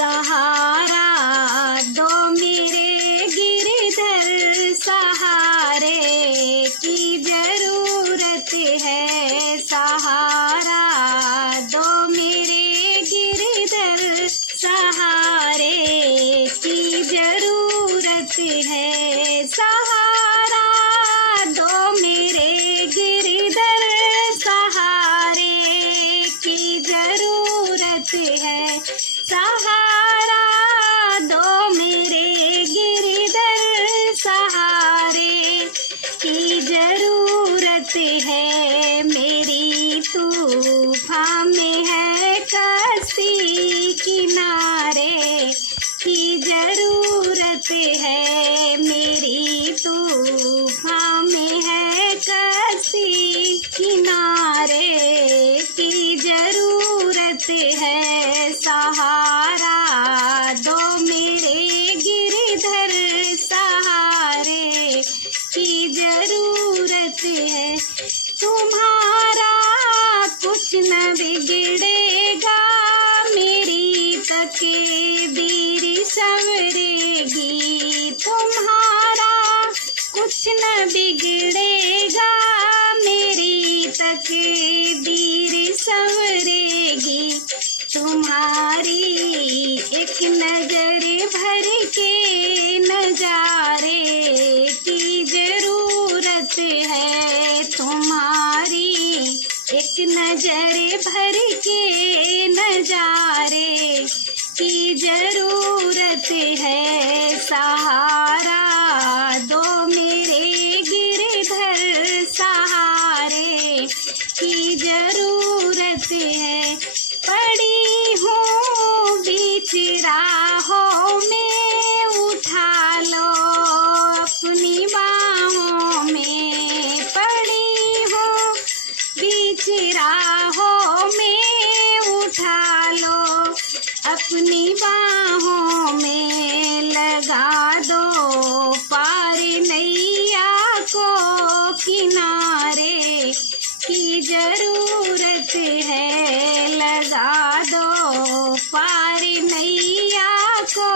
सहारा दो मेरे गिरधर सहारे की जरूरत है। सहारा दो मेरे गिरधर सहारे की जरूरत है। सहारा दो मेरे गिरधर सहारे की जरूरत है। सहारा दो मेरे गिरधर सहारे की जरूरत है। मेरी तूफान में है कश्ती किनारे की जरूरत है। मेरी तूफान में है कश्ती किनारे की जरूरत है। सहारा दो मेरे गिरधर सहारे की जरूरत है। तुम्हारा कुछ न बिगड़ेगा, मेरी तकदीर संवरेगी। तुम्हारा कुछ न बिगड़ेगा, मेरी तकदीर संवरेगी। तुम्हारी एक नजर भर के नजारे की जरूरत है। तुम्हारी एक नजर भर के नजारे की जरूरत है। सहारा दो मेरे गिरधर सहारे की जरूरत है। पड़ी हूँ बीच राहों में, उठा लो अपनी बाहों में। पड़ी हूँ बीच राहों में, उठा लो अपनी बाहों में। लगा दो पार नैया को किनारे की जरूरत है। लगा दो पार नैया को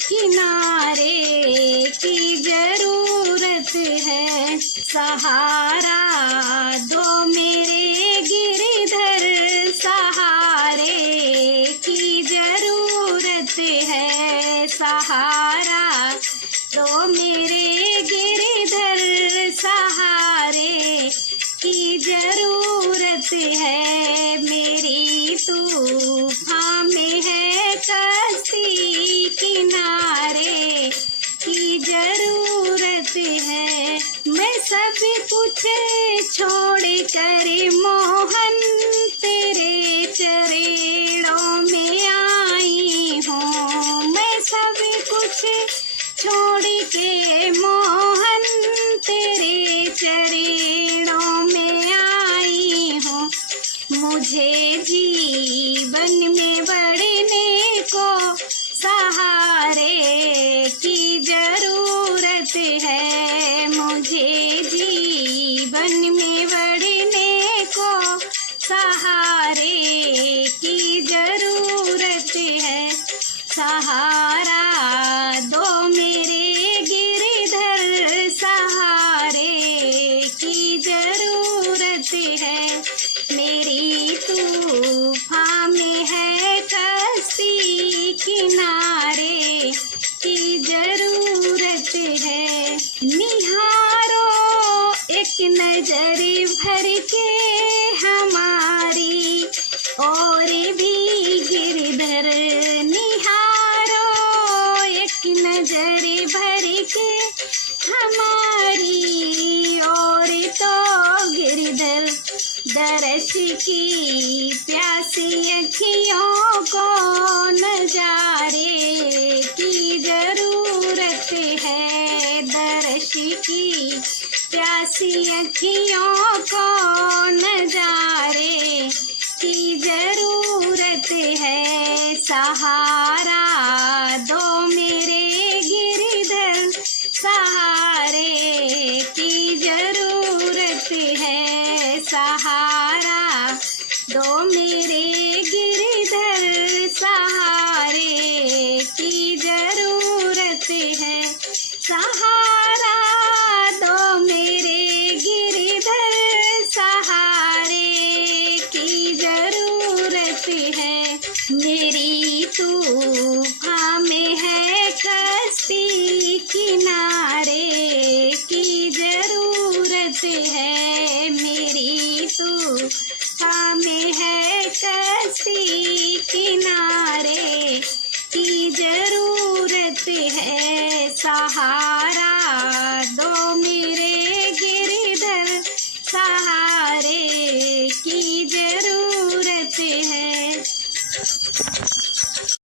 किनारे की जरूरत है। सहारा दो मेरे गिरधर सहारे की जरूरत है। सहारा दो मेरे गिरधर सहारे की जरूरत है। मेरी तूफान में है कश्ती किनारे की जरूरत है। मैं सब कुछ छोड़ कर मोहन तेरे चरणों में आई हूँ। मैं सब कुछ छोड़ के मोहन तेरे चरणों में आई हूँ। मुझे जीवन में बढ़ने को सहारे की जरूरत है। मुझे जीवन में बढ़ने को सहारे की जरूरत है। सहारा दो मेरे गिरधर सहारे की जरूरत है। मेरी तूफान में है कश्ती किनारे की जरूरत है। निहारो एक नजर भर के हमारी और भी गिरधर। निहारो एक नजर भर के हमारी और तो गिरधर। दरस की प्यासी अखियों को नजारे की जरूरत है। दरस की प्यासी अखियों को नजारे की जरूरत है। सहारा दो मेरे गिरधर सहारे की जरूरत है। सहारा दो मेरे गिरधर सहारे है मेरी तो हमें है कश्ती किनारे की जरूरत है, सहारा